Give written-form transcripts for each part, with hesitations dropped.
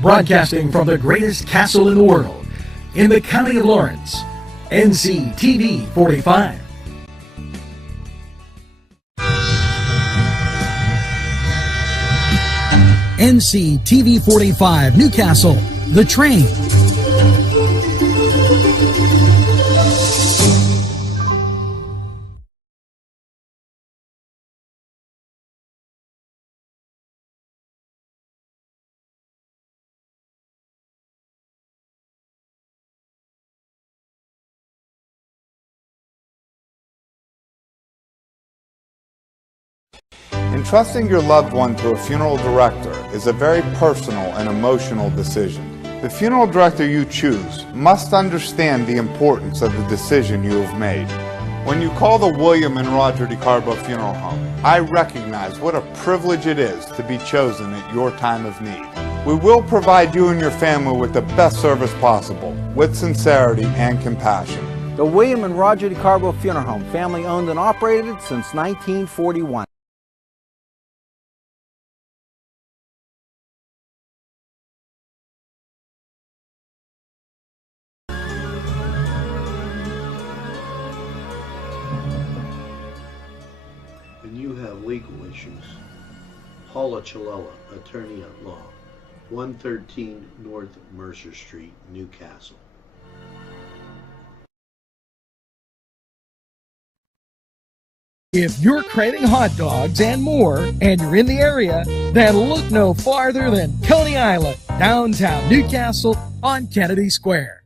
Broadcasting from the greatest castle in the world, in the county of Lawrence, Nctv45. Nctv45 Newcastle, The Train. Entrusting your loved one to a funeral director is a very personal and emotional decision. The funeral director you choose must understand the importance of the decision you have made. When you call the William and Roger DeCarbo Funeral Home, I recognize what a privilege it is to be chosen at your time of need. We will provide you and your family with the best service possible, with sincerity and compassion. The William and Roger DeCarbo Funeral Home, family owned and operated since 1941. When you have legal issues, Paula Chalella, attorney at law, 113 North Mercer Street, Newcastle. If you're craving hot dogs and more, and you're in the area, then look no farther than Coney Island, downtown Newcastle on Kennedy Square.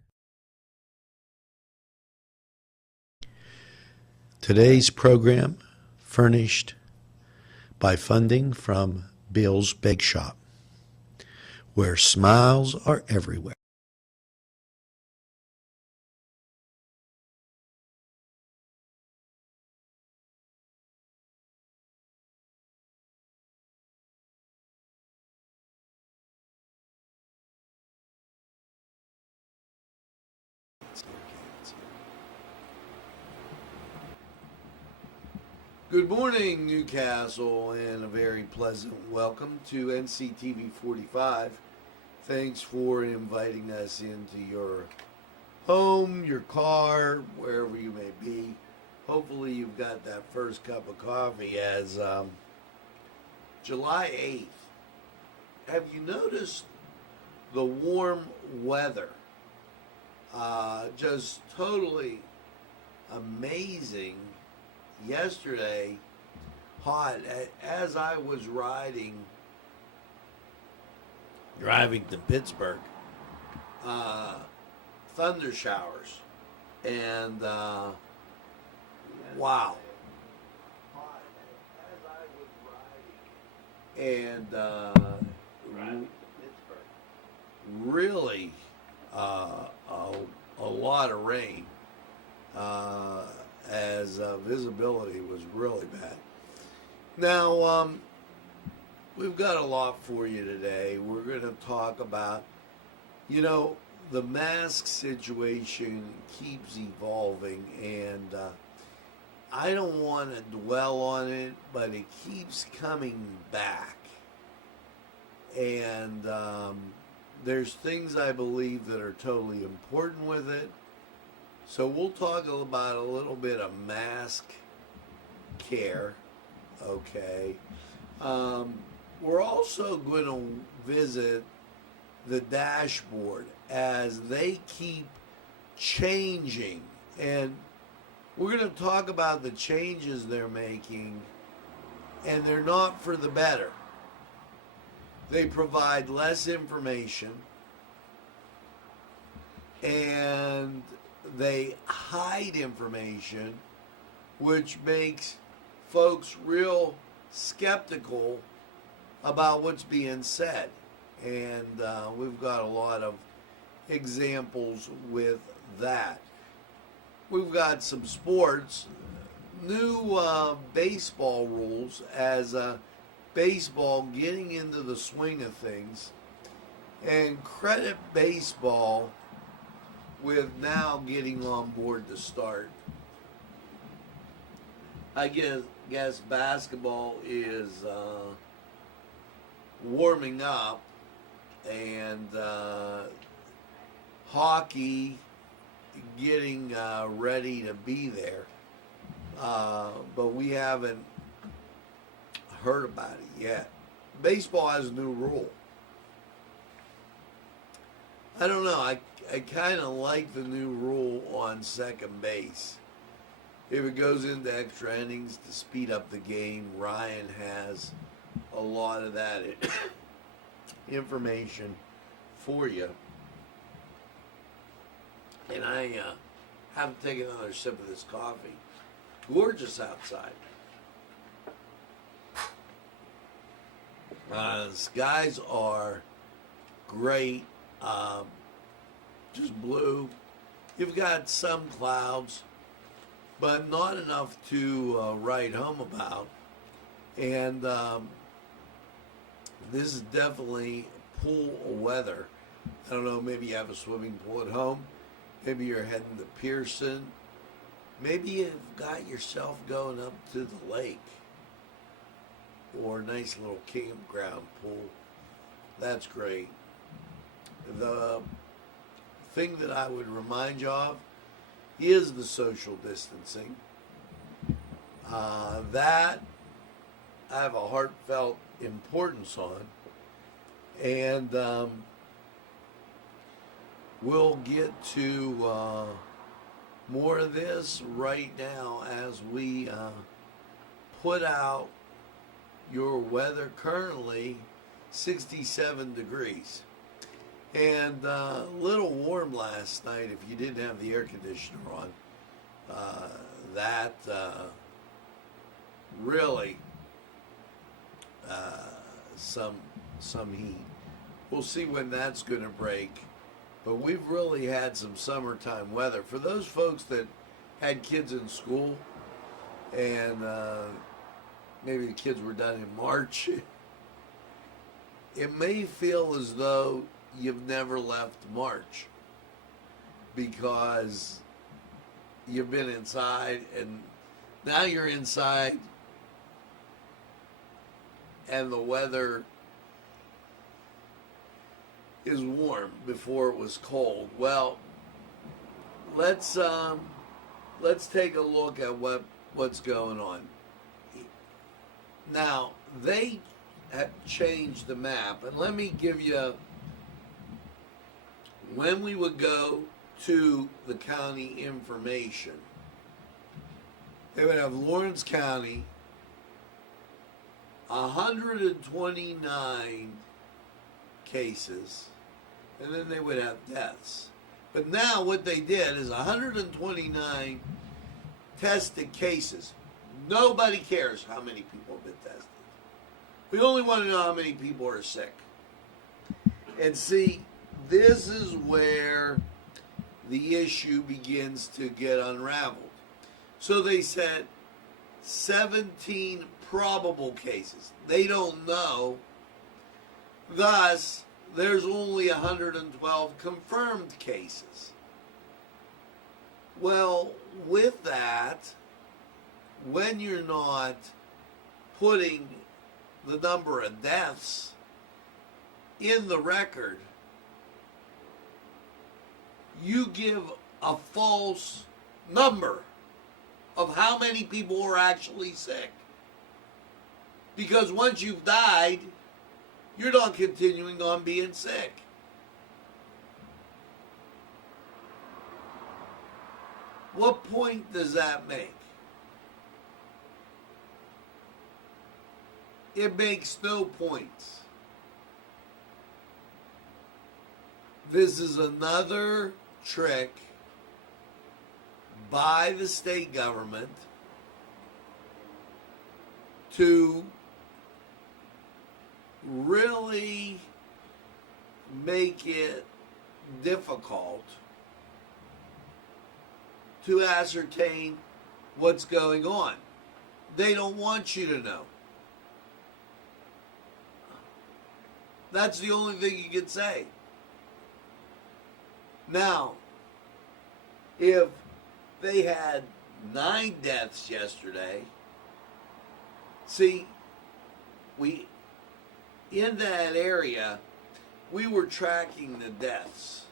Today's program furnished by funding from Bill's Bake Shop, where smiles are everywhere. Good morning, Newcastle, and a very pleasant welcome to NCTV45. Thanks for inviting us into your home, your car, wherever you may be. Hopefully you've got that first cup of coffee as July 8th. Have you noticed the warm weather? Just totally amazing. Yesterday, hot, as I was driving to Pittsburgh, thunder showers, and wow. And really a lot of rain. As visibility was really bad. Now, we've got a lot for you today. We're going to talk about, the mask situation keeps evolving, and I don't want to dwell on it, but it keeps coming back. And there's things I believe that are totally important with it. So we'll talk about a little bit of mask care, okay? We're also going to visit the dashboard as they keep changing. And we're going to talk about the changes they're making, and they're not for the better. They provide less information, and they hide information, which makes folks real skeptical about what's being said. And we've got a lot of examples with that. We've got some sports, new baseball rules as baseball getting into the swing of things, and credit baseball with now getting on board to start. I guess basketball is warming up, and hockey getting ready to be there, but we haven't heard about it yet. Baseball has a new rule. I don't know. I kind of like the new rule on second base. If it goes into extra innings to speed up the game, Ryan has a lot of that information for you. And I have to take another sip of this coffee. Gorgeous outside. Skies are great. Just blue. You've got some clouds, but not enough to write home about. And this is definitely pool weather. I don't know, maybe you have a swimming pool at home. Maybe you're heading to Pearson. Maybe you've got yourself going up to the lake or a nice little campground pool. That's great. The thing that I would remind you of is the social distancing. That I have a heartfelt importance on. And we'll get to more of this right now as we put out your weather. Currently 67 degrees. And a little warm last night if you didn't have the air conditioner on. That really some heat. We'll see when that's going to break. But we've really had some summertime weather. For those folks that had kids in school and maybe the kids were done in March, it may feel as though you've never left March because you've been inside and now you're inside and the weather is warm before it was cold. Well, let's take a look at what's going on. Now, they have changed the map, and let me give you when we would go to the county information. They would have Lawrence County, 129 cases, and then they would have deaths. But now what they did is 129 tested cases. Nobody cares how many people have been tested. We only want to know how many people are sick. And see, this is where the issue begins to get unraveled. So they said 17 probable cases. They don't know. Thus, there's only 112 confirmed cases. Well, with that, when you're not putting the number of deaths in the record, you give a false number of how many people are actually sick. Because once you've died, you're not continuing on being sick. What point does that make? It makes no points. This is another trick by the state government to really make it difficult to ascertain what's going on. They don't want you to know. That's the only thing you can say. Now, if they had 9 deaths yesterday, see, in that area, we were tracking the deaths.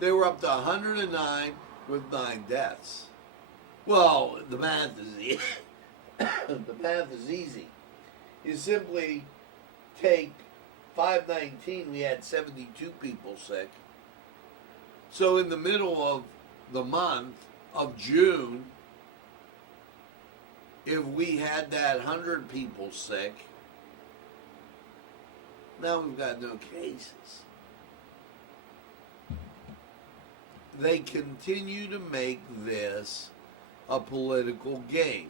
They were up to 109 with 9 deaths. Well, the math is the math is easy. You simply take 519, we had 72 people sick. So in the middle of the month of June, if we had that 100 people sick, now we've got no cases. They continue to make this a political game.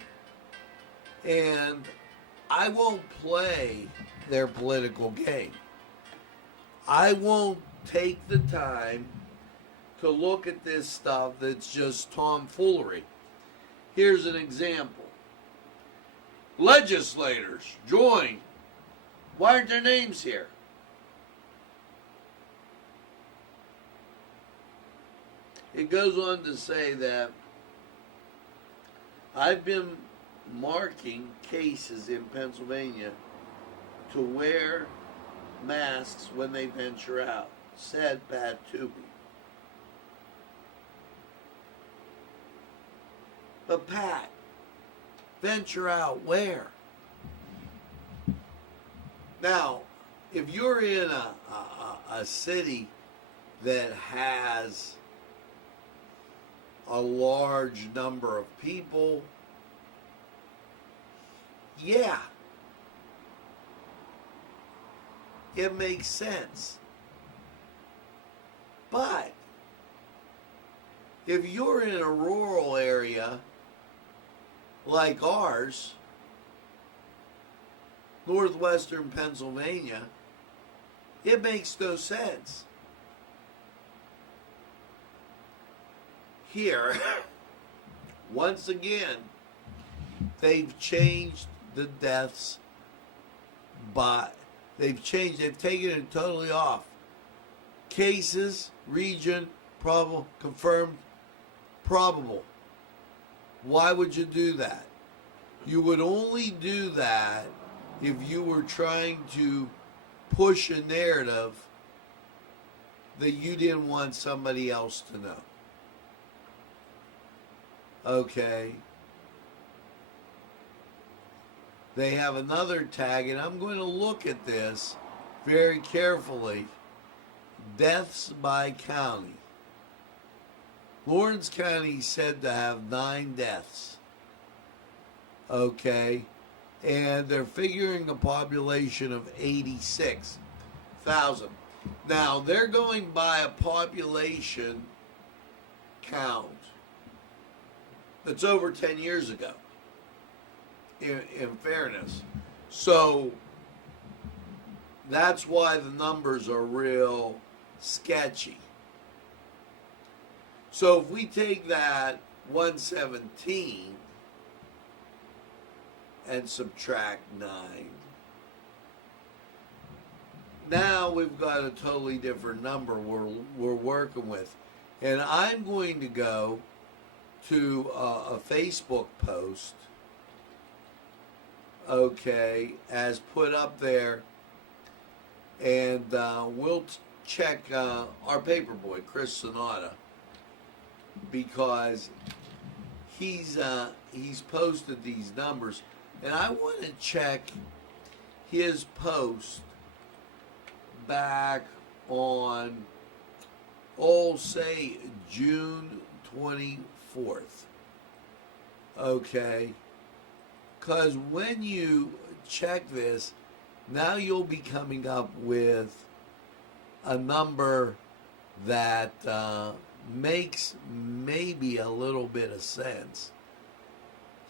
And I won't play their political game. I won't take the time to look at this stuff that's just tomfoolery. Here's an example. Legislators join. Why aren't their names here? It goes on to say that I've been marking cases in Pennsylvania to wear masks when they venture out, said Pat Toomey. But Pat, venture out where? Now, if you're in a city that has a large number of people, yeah, it makes sense. But if you're in a rural area like ours, northwestern Pennsylvania, it makes no sense. Here, once again, they've changed the deaths they've taken it totally off. Cases, region, probable, confirmed, probable. Why would you do that? You would only do that if you were trying to push a narrative that you didn't want somebody else to know. Okay. They have another tag, and I'm going to look at this very carefully. Deaths by county. Lawrence County said to have 9 deaths. Okay. And they're figuring a population of 86,000. Now, they're going by a population count that's over 10 years ago, in fairness. So, that's why the numbers are real sketchy. So, if we take that 117 and subtract 9, now we've got a totally different number we're working with. And I'm going to go to a Facebook post, okay, as put up there, and we'll check our paperboy, Chris Sonata, because he's posted these numbers, and I want to check his post back on, say, June 24th. Okay? Because when you check this, now you'll be coming up with a number that makes maybe a little bit of sense.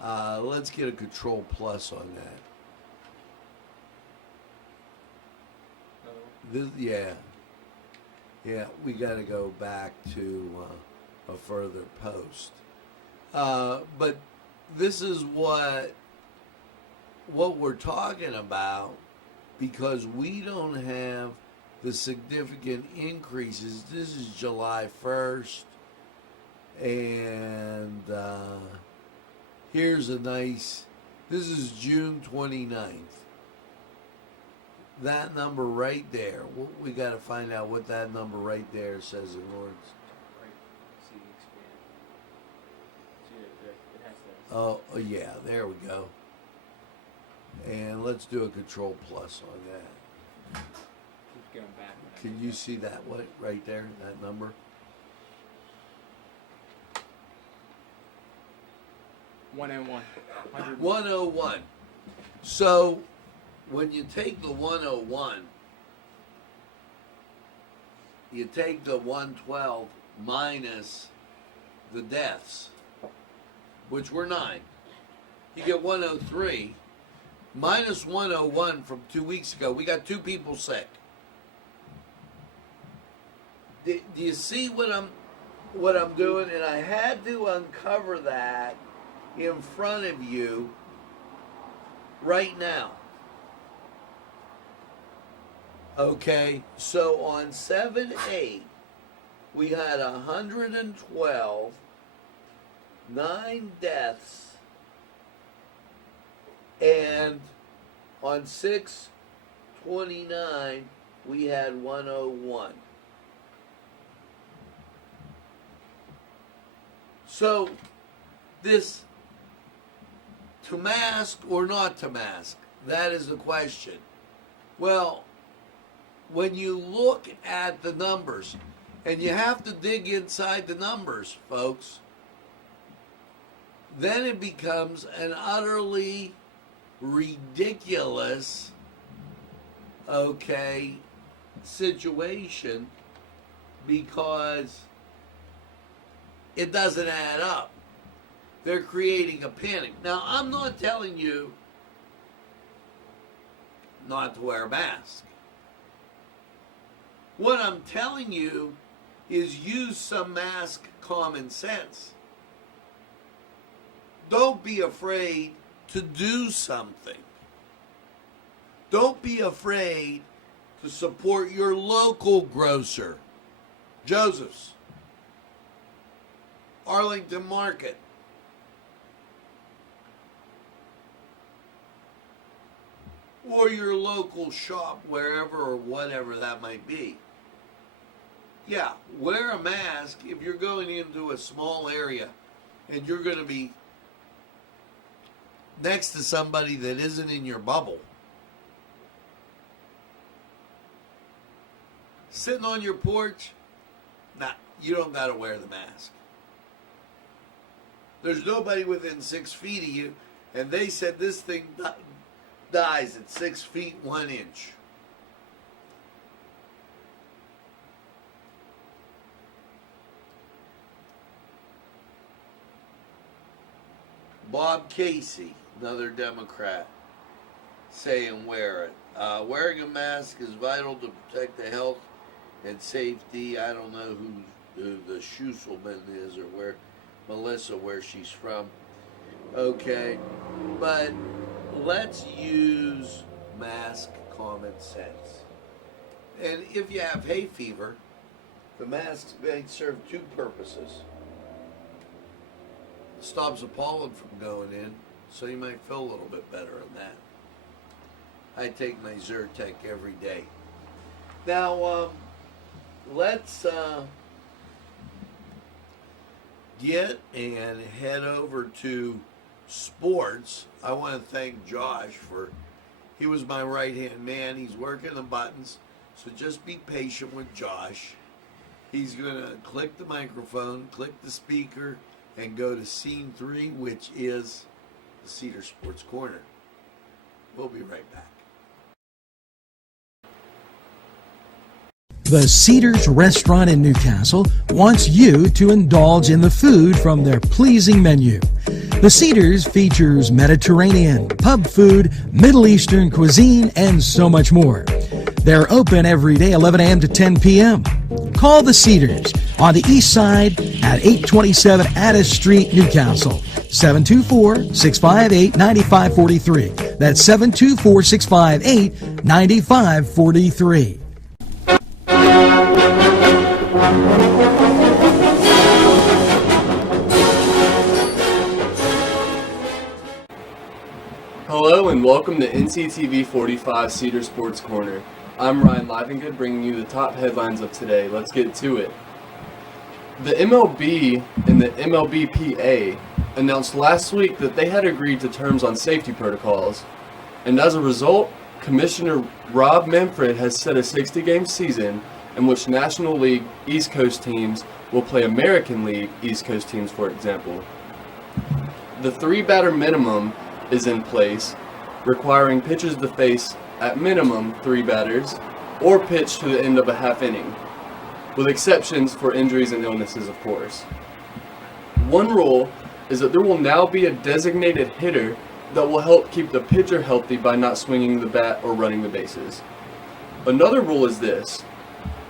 Let's get a control plus on that. Yeah, we got to go back to a further post. But this is what we're talking about, because we don't have the significant increases. This is July 1st, and here's this is June 29th. that number right there. We got to find out what that number right there says in Lawrence. Oh, yeah, there we go. And let's do a control plus on that. Keep going back. Can you see that right there, that number? 101. 101. So when you take the 101, you take the 112 minus the deaths, which were 9. You get 103 minus 101 from 2 weeks ago. We got 2 people sick. Do you see what I'm doing? And I had to uncover that in front of you right now. Okay, so on 7/8, we had 112, 9 deaths, and on 6/29, we had 101. So, this, to mask or not to mask, that is the question. Well, when you look at the numbers, and you have to dig inside the numbers, folks, then it becomes an utterly ridiculous, situation, because it doesn't add up. They're creating a panic. Now, I'm not telling you not to wear a mask. What I'm telling you is use some mask common sense. Don't be afraid to do something. Don't be afraid to support your local grocer. Joseph's, Arlington Market, or your local shop, wherever or whatever that might be. Yeah, wear a mask if you're going into a small area and you're going to be next to somebody that isn't in your bubble. Sitting on your porch, nah, you don't got to wear the mask. There's nobody within 6 feet of you, and they said this thing dies at 6 feet 1 inch. Bob Casey, another Democrat, saying wear it. Wearing a mask is vital to protect the health and safety. I don't know who the Schusselman is or where Melissa, where she's from. Okay, but let's use mask common sense. And if you have hay fever, the masks may serve 2 purposes. It stops the pollen from going in, so you might feel a little bit better on that. I take my Zyrtec every day. Now, let's get and head over to sports. I want to thank Josh he was my right-hand man. He's working the buttons, so just be patient with Josh. He's going to click the microphone, click the speaker, and go to scene 3, which is the Cedar Sports Corner. We'll be right back. The Cedars Restaurant in Newcastle wants you to indulge in the food from their pleasing menu. The Cedars features Mediterranean, pub food, Middle Eastern cuisine, and so much more. They're open every day 11 a.m. to 10 p.m. Call the Cedars on the east side at 827 Addis Street, Newcastle. 724-658-9543. That's 724-658-9543. Hello and welcome to Nctv45 Cedar Sports Corner. I'm Ryan Livengood bringing you the top headlines of today. Let's get to it. The MLB and the MLBPA announced last week that they had agreed to terms on safety protocols, and as a result, Commissioner Rob Manfred has set a 60-game season in which National League East Coast teams will play American League East Coast teams, for example. The 3-batter minimum is in place, requiring pitchers to face at minimum 3 batters or pitch to the end of a half inning, with exceptions for injuries and illnesses, of course. One rule is that there will now be a designated hitter that will help keep the pitcher healthy by not swinging the bat or running the bases. Another rule is this: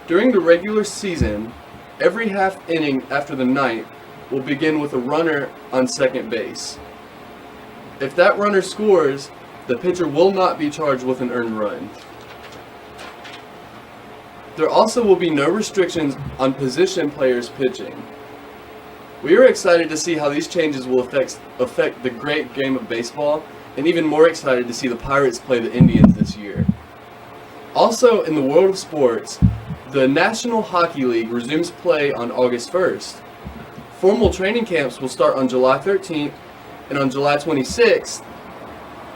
during the regular season, every half inning after the ninth will begin with a runner on second base. If that runner scores, the pitcher will not be charged with an earned run. There also will be no restrictions on position players pitching. We are excited to see how these changes will affect the great game of baseball, and even more excited to see the Pirates play the Indians this year. Also, in the world of sports, the National Hockey League resumes play on August 1st. Formal training camps will start on July 13th, and on July 26th,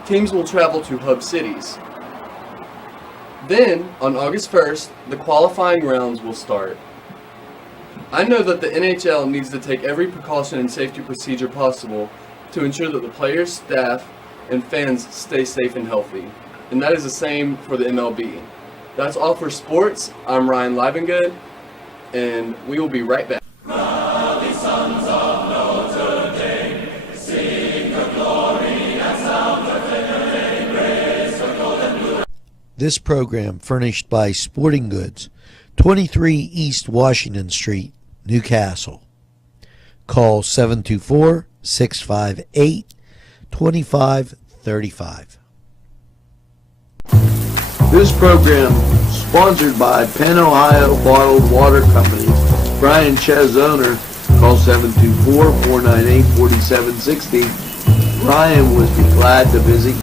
teams will travel to hub cities. Then, on August 1st, the qualifying rounds will start. I know that the NHL needs to take every precaution and safety procedure possible to ensure that the players, staff, and fans stay safe and healthy. And that is the same for the MLB. That's all for sports. I'm Ryan Livengood, and we will be right back. This program furnished by Sporting Goods, 23 East Washington Street, Newcastle. Call 724-658-2535. This program sponsored by Penn Ohio Bottled Water Company. Brian Ches, owner. Call 724-498-4760. Brian would be glad to visit.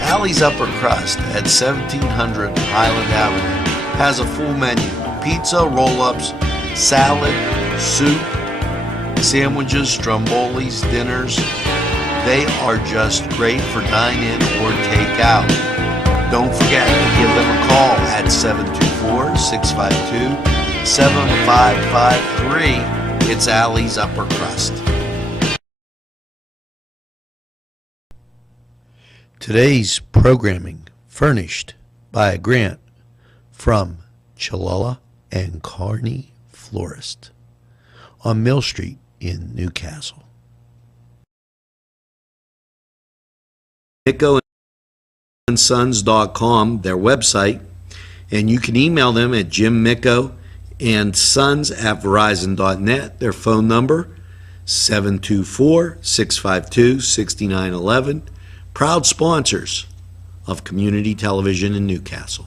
Alley's Upper Crust at 1700 Highland Avenue has a full menu: pizza, roll-ups, salad, soup, sandwiches, strombolis, dinners. They are just great for dine-in or take-out. Don't forget to give them a call at 724-652-7553. It's Alley's Upper Crust. Today's programming furnished by a grant from Chalala and Carney Florist on Mill Street in Newcastle. Mickoandsons.com, their website, and you can email them at jimmickoandsons@verizon.net. Their phone number 724-652-6911. Proud sponsors of community television in Newcastle.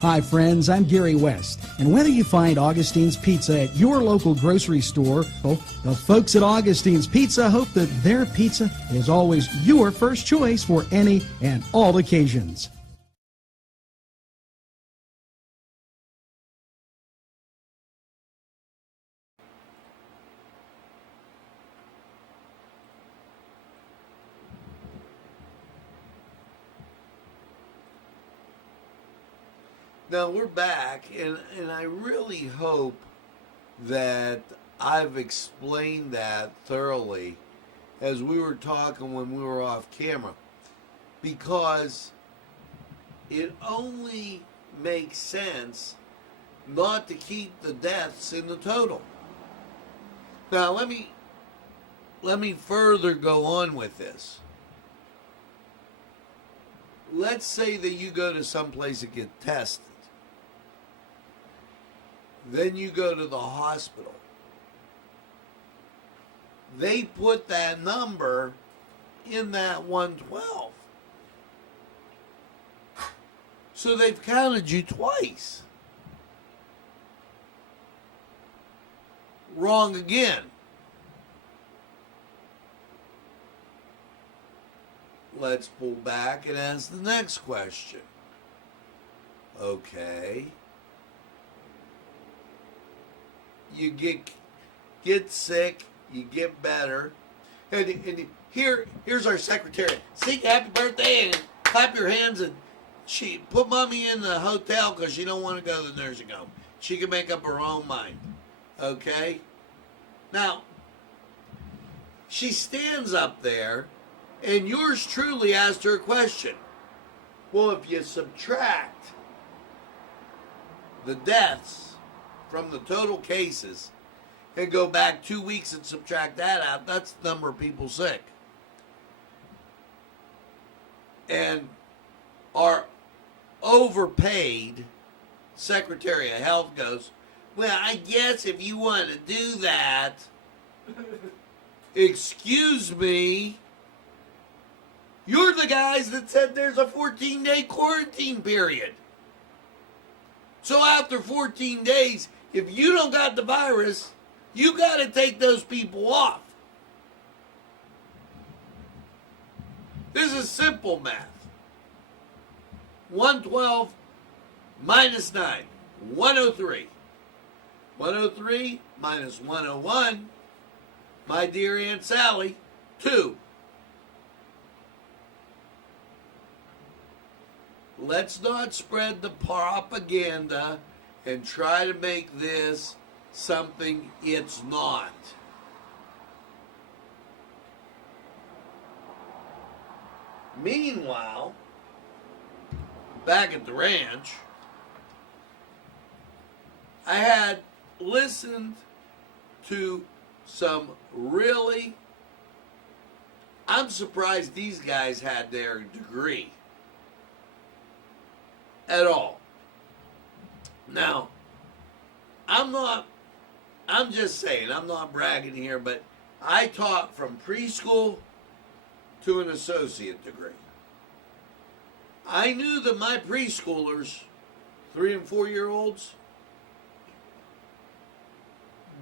Hi friends, I'm Gary West, and whether you find Augustine's Pizza at your local grocery store, well, the folks at Augustine's Pizza hope that their pizza is always your first choice for any and all occasions. Now we're back, and I really hope that I've explained that thoroughly as we were talking when we were off camera, because it only makes sense not to keep the deaths in the total. Now let me further go on with this. Let's say that you go to some place and get tested. Then you go to the hospital. They put that number in that 112. So they've counted you twice. Wrong again. Let's pull back and ask the next question. Okay. You get sick, you get better. And here's our secretary. Sing happy birthday and clap your hands, and she put mommy in the hotel because she don't want to go to the nursing home. She can make up her own mind. Okay? Now, she stands up there, and yours truly asked her a question. Well, if you subtract the deaths from the total cases and go back 2 weeks and subtract that out, that's the number of people sick. And our overpaid Secretary of Health goes, well, I guess if you want to do that, excuse me, you're the guys that said there's a 14-day quarantine period. So after 14 days, if you don't got the virus, you got to take those people off. This is simple math. 112 minus 9, 103. 103 minus 101, my dear Aunt Sally, 2. Let's not spread the propaganda and try to make this something it's not. Meanwhile, back at the ranch, I had listened to some really, I'm surprised these guys had their degree at all. Now, I'm just saying, I'm not bragging here, but I taught from preschool to an associate degree. I knew that my preschoolers, 3 and 4 year olds,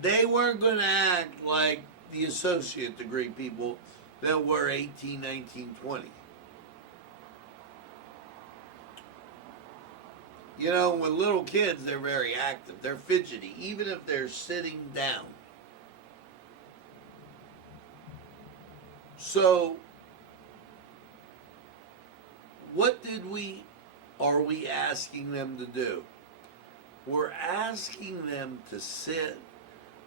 they weren't going to act like the associate degree people that were 18, 19, 20. You know, with little kids, they're very active. They're fidgety, even if they're sitting down. So, what are we asking them to do? We're asking them to sit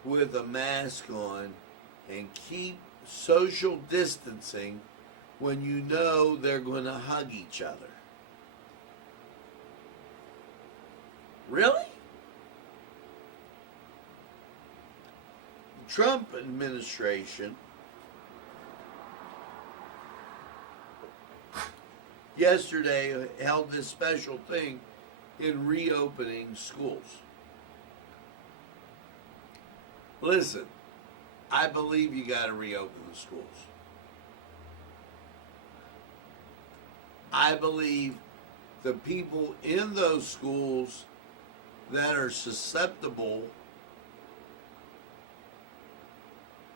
with a mask on and keep social distancing when you know they're going to hug each other. Really? The Trump administration yesterday held this special thing in reopening schools. Listen, I believe you got to reopen the schools. I believe the people in those schools that are susceptible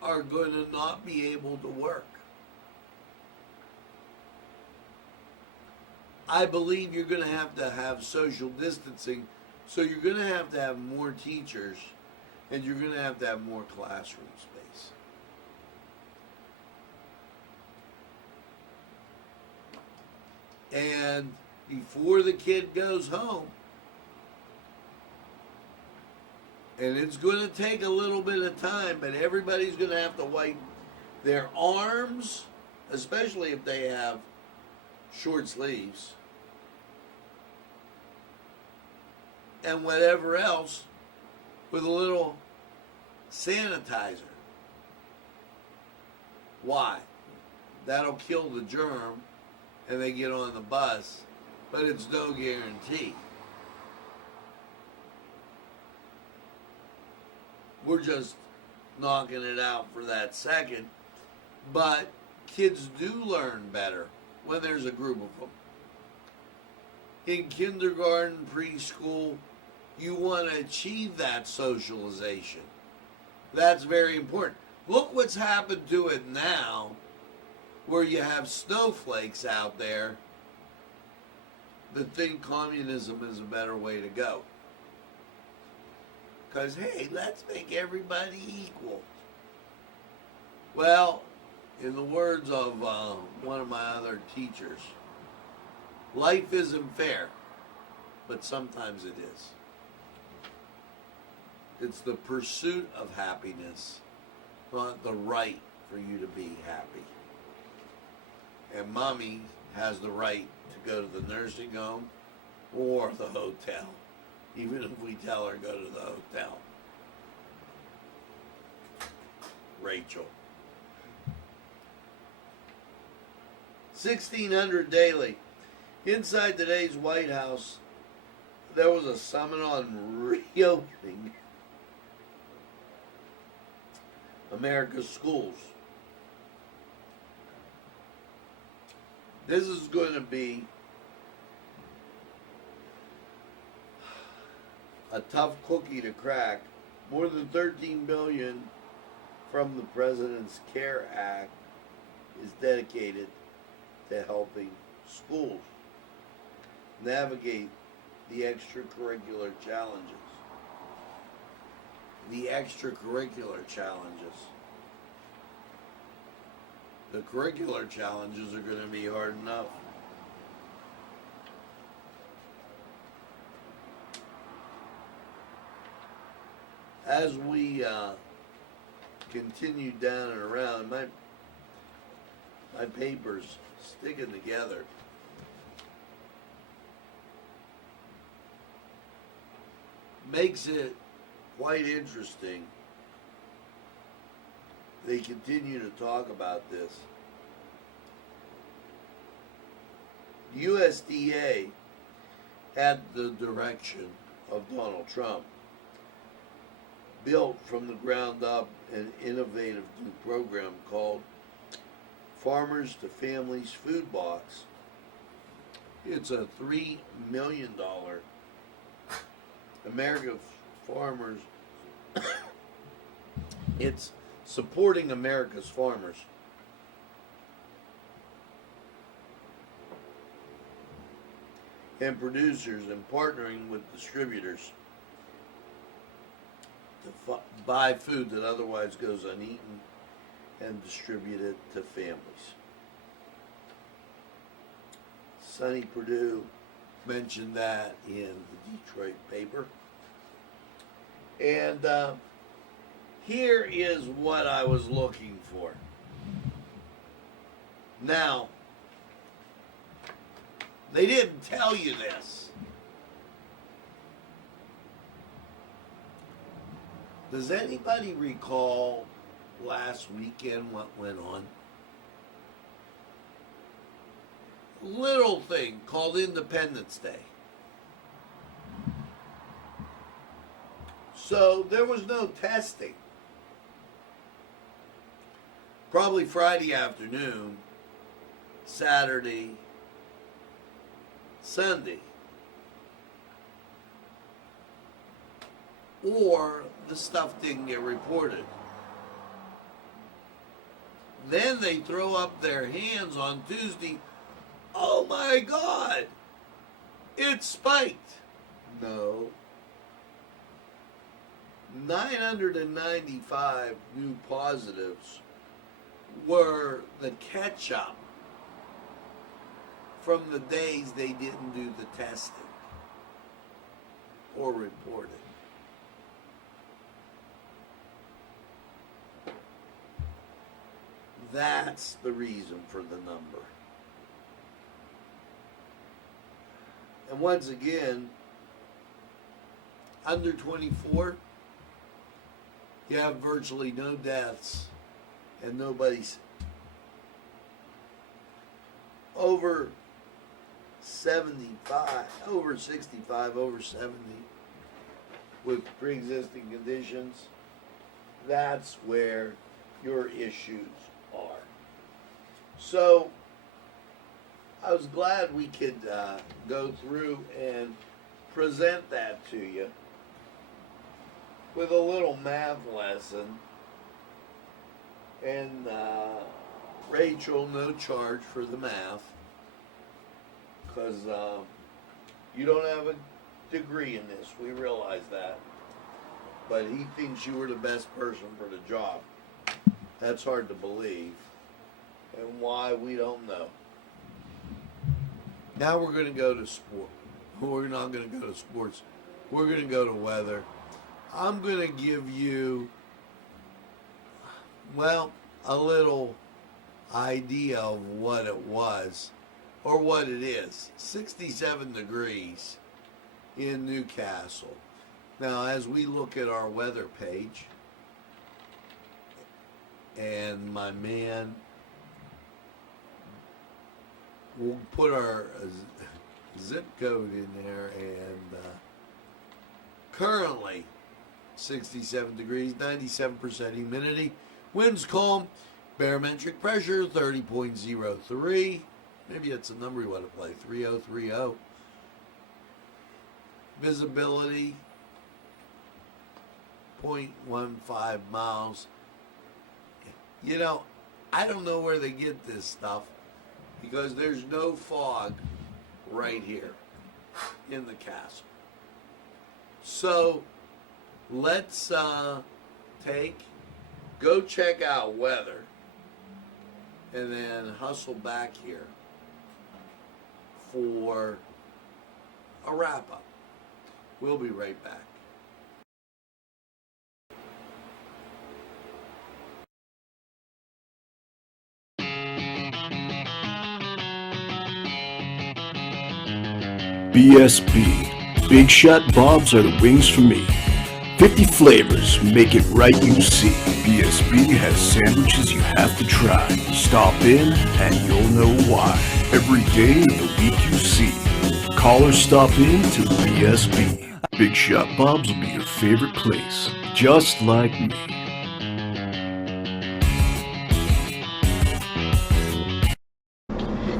are going to not be able to work. I believe you're going to have social distancing, so you're going to have more teachers, and you're going to have more classroom space. And before the kid goes home, And it's going to take a little bit of time, but everybody's going to have to wipe their arms, especially if they have short sleeves, and whatever else, with a little sanitizer. Why? That'll kill the germ, and they get on the bus, but it's no guarantee. We're just knocking it out for that second, but kids do learn better when there's a group of them. In kindergarten, preschool, you want to achieve that socialization. That's very important. Look what's happened to it now, where you have snowflakes out there that think communism is a better way to go. Because, hey, let's make everybody equal. Well, in the words of one of my other teachers, life isn't fair, but sometimes it is. It's the pursuit of happiness, not the right for you to be happy. And mommy has the right to go to the nursing home or the hotel, even if we tell her go to the hotel. Rachel. 1600 Daily. Inside today's White House, there was a summit on reopening America's schools. This is going to be a tough cookie to crack. More than $13 billion from the President's CARE Act is dedicated to helping schools navigate the extracurricular challenges. The extracurricular challenges. The curricular challenges are going to be hard enough. As we continue down and around, my paper's sticking together. Makes it quite interesting. They continue to talk about this. USDA had the direction of Donald Trump, built from the ground up an innovative new program called Farmers to Families Food Box. It's a $3 million America Farmers. It's supporting America's farmers. And producers, and partnering with distributors to buy food that otherwise goes uneaten and distribute it to families. Sonny Perdue mentioned that in the Detroit paper. And here is what I was looking for. Now, they didn't tell you this. Does anybody recall last weekend what went on? Little thing called Independence Day. So there was no testing. Probably Friday afternoon, Saturday, Sunday. Or the stuff didn't get reported. Then they throw up their hands on Tuesday. Oh my God, it spiked. No. 995 new positives were the catch-up from the days they didn't do the testing or report it. That's the reason for the number. And once again, under 24, you have virtually no deaths and nobody's over 75, over 65, over 70 with pre-existing conditions. That's where your issues are. So I was glad we could go through and present that to you with a little math lesson. And Rachel, no charge for the math, because you don't have a degree in this. We realize that. But he thinks you were the best person for the job. That's hard to believe. And why, we don't know. Now we're going to go to sport. We're not going to go to sports. We're going to go to weather. I'm going to give you, well, a little idea of what it was, or what it is. 67 degrees in Newcastle. Now, as we look at our weather page, and my man, we'll put our zip code in there, and currently 67 degrees, 97% humidity, winds calm, barometric pressure 30.03. Maybe that's a number you want to play, 3030. Visibility 0.15 miles. You know, I don't know where they get this stuff, because there's no fog right here in the castle. So let's go check out weather, and then hustle back here for a wrap-up. We'll be right back. BSB. Big Shot Bobs are the wings for me. 50 flavors, make it right, you see. BSB has sandwiches you have to try. Stop in and you'll know why. Every day of the week you see. Call or stop in to BSB. Big Shot Bobs will be your favorite place, just like me.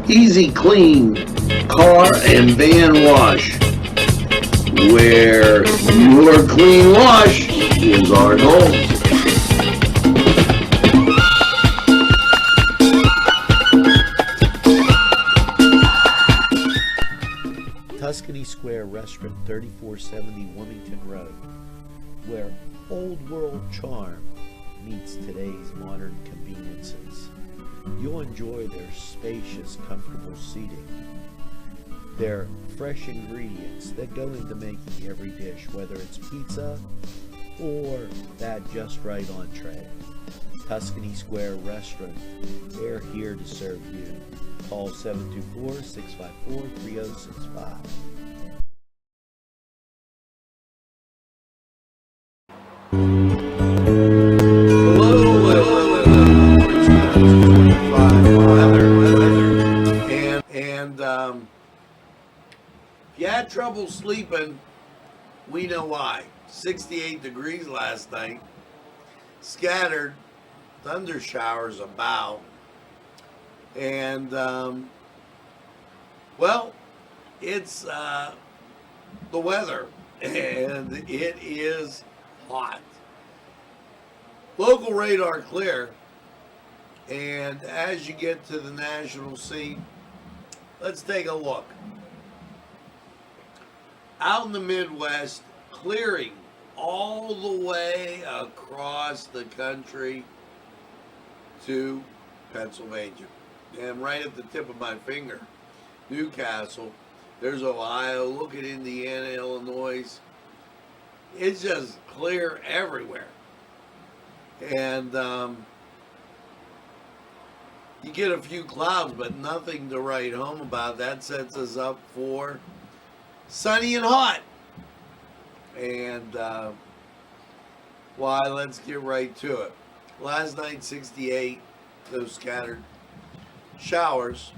Easy Clean Car and Van Wash, where your clean wash is our goal. Tuscany Square Restaurant, 3470 Wilmington Road, where old world charm meets today's modern conveniences. You'll enjoy their spacious, comfortable seating, their fresh ingredients that go into making every dish, whether it's pizza or that just right entree. Tuscany Square Restaurant, they're here to serve you. Call 724-654-3065. If you had trouble sleeping, we know why. 68 degrees last night. Scattered thunder showers about. And, well, it's the weather. And it is hot. Local radar clear. And as you get to the national scene, let's take a look. Out in the Midwest, clearing all the way across the country to Pennsylvania. And right at the tip of my finger, Newcastle. There's Ohio. Look at Indiana, Illinois. It's just clear everywhere. And You get a few clouds, but nothing to write home about. That sets us up for sunny and hot. And why? Let's get right to it. Last night, 68, those scattered showers.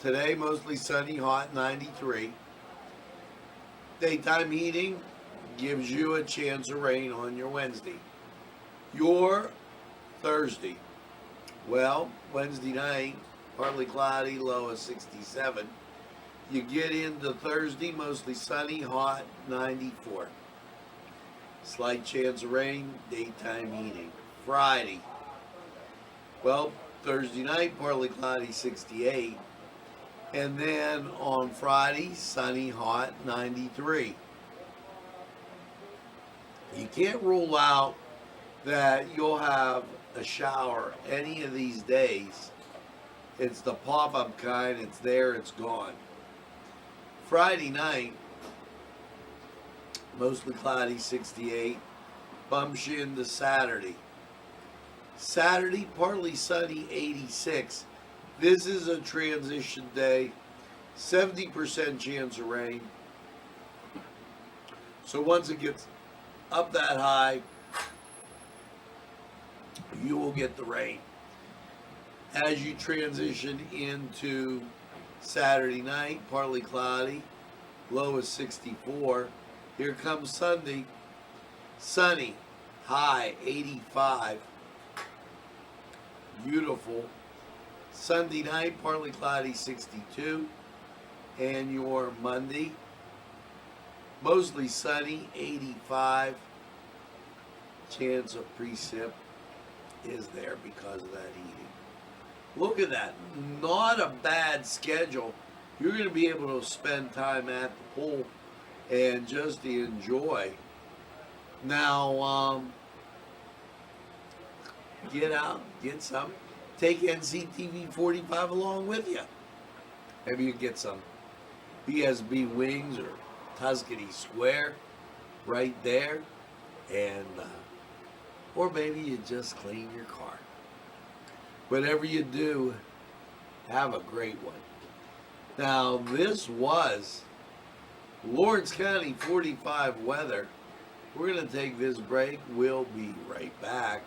Today, mostly sunny, hot, 93. Daytime heating gives you a chance of rain on your Wednesday. Your Thursday. Well, Wednesday night, partly cloudy, low of 67. You get into Thursday, mostly sunny, hot, 94. Slight chance of rain, daytime heating. Friday. Well, Thursday night, partly cloudy, 68. And then on Friday, sunny, hot, 93. You can't rule out that you'll have a shower any of these days. It's the pop-up kind. It's there, it's gone. Friday night, mostly cloudy, 68. Bumps you into Saturday. Saturday, partly sunny, 86. This is a transition day. 70% chance of rain. So once it gets up that high, you will get the rain. As you transition into Saturday night, partly cloudy, low is 64. Here comes Sunday, sunny, high 85. Beautiful. Sunday night, partly cloudy, 62. And your Monday, mostly sunny, 85. Chance of precip is there because of that heating. Look at that. Not a bad schedule. You're going to be able to spend time at the pool and just enjoy. Now, get out, get some. Take Nctv45 along with you. Maybe you get some BSB wings or Tuscany Square right there. And, or maybe you just clean your car. Whatever you do, have a great one. Now, this was Lawrence County 45 weather. We're going to take this break. We'll be right back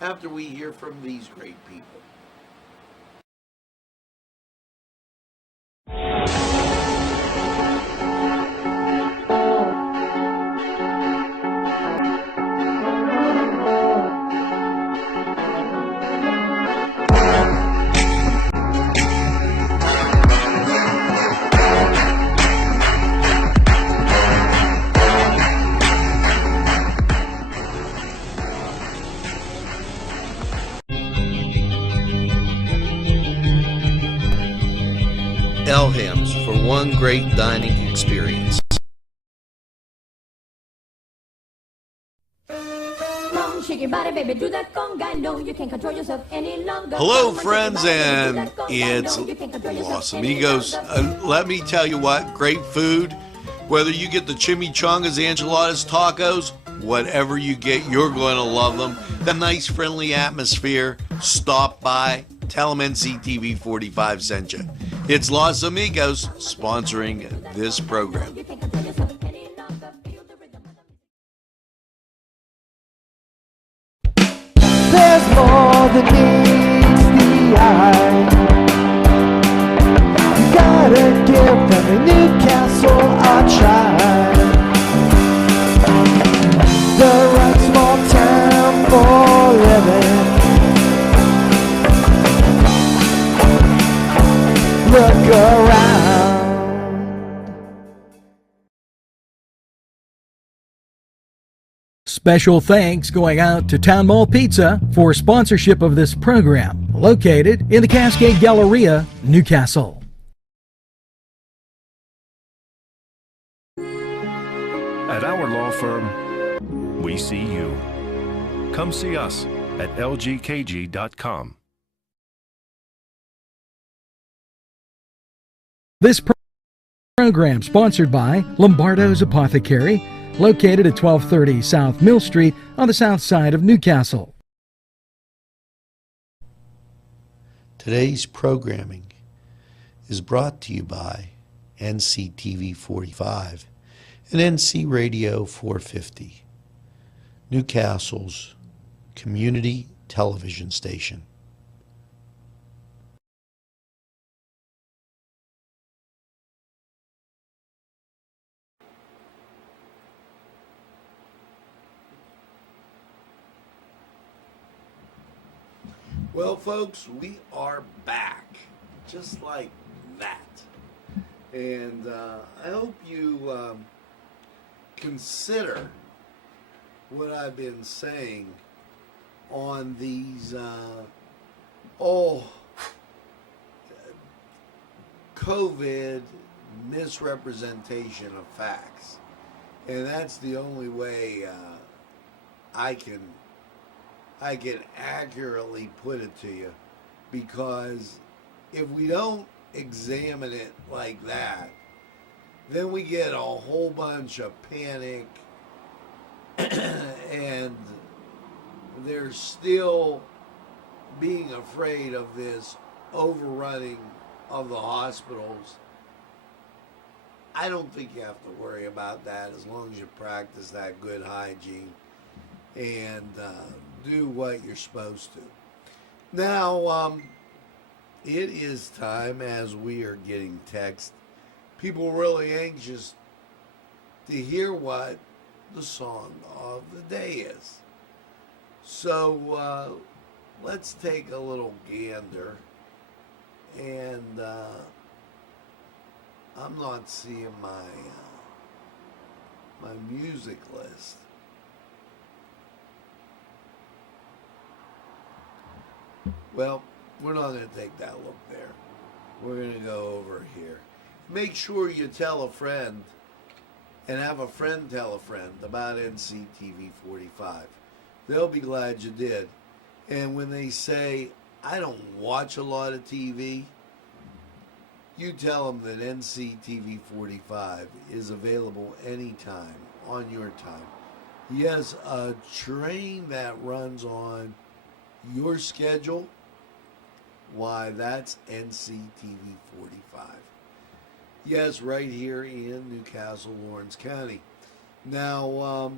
after we hear from these great people. Elham's for one great dining experience. Hello, friends, and it's Los Amigos. Let me tell you what, great food. Whether you get the chimichangas, enchiladas, tacos, whatever you get, you're going to love them. The nice, friendly atmosphere. Stop by. Tell them Nctv45 sent you. It's Los Amigos sponsoring this program. There's more than meets the eye. You gotta give them a Newcastle a try. The right small town for living. Look around. Special thanks going out to Town Mall Pizza for sponsorship of this program, located in the Cascade Galleria, Newcastle. At our law firm, we see you. Come see us at lgkg.com. This program sponsored by Lombardo's Apothecary, located at 1230 South Mill Street on the south side of Newcastle. Today's programming is brought to you by Nctv45 and NC Radio 450, Newcastle's community television station. Well, folks, we are back, just like that. And I hope you consider what I've been saying on these COVID misrepresentation of facts. And that's the only way I can accurately put it to you, because if we don't examine it like that, then we get a whole bunch of panic and they're still being afraid of this overrunning of the hospitals. I don't think you have to worry about that as long as you practice that good hygiene and do what you're supposed to. Now, it is time, as we are getting text, people really anxious to hear what the song of the day is. So let's take a little gander, and I'm not seeing my music list. Well, we're not going to take that look there. We're going to go over here. Make sure you tell a friend and have a friend tell a friend about Nctv45. They'll be glad you did. And when they say, I don't watch a lot of TV, you tell them that Nctv45 is available anytime on your time. Yes, a train that runs on your schedule, why, that's Nctv45. Yes, right here in Newcastle, Lawrence County. Now,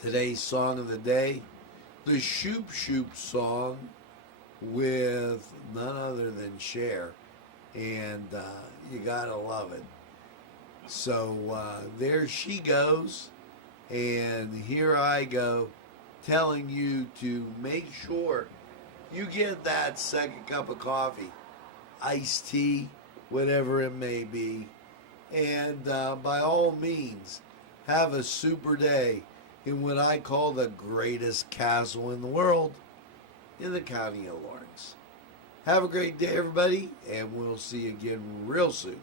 today's song of the day, the Shoop Shoop song with none other than Cher. And you gotta love it. So there she goes. And here I go, telling you to make sure you get that second cup of coffee, iced tea, whatever it may be. And by all means, have a super day in what I call the greatest castle in the world, in the county of Lawrence. Have a great day, everybody, and we'll see you again real soon.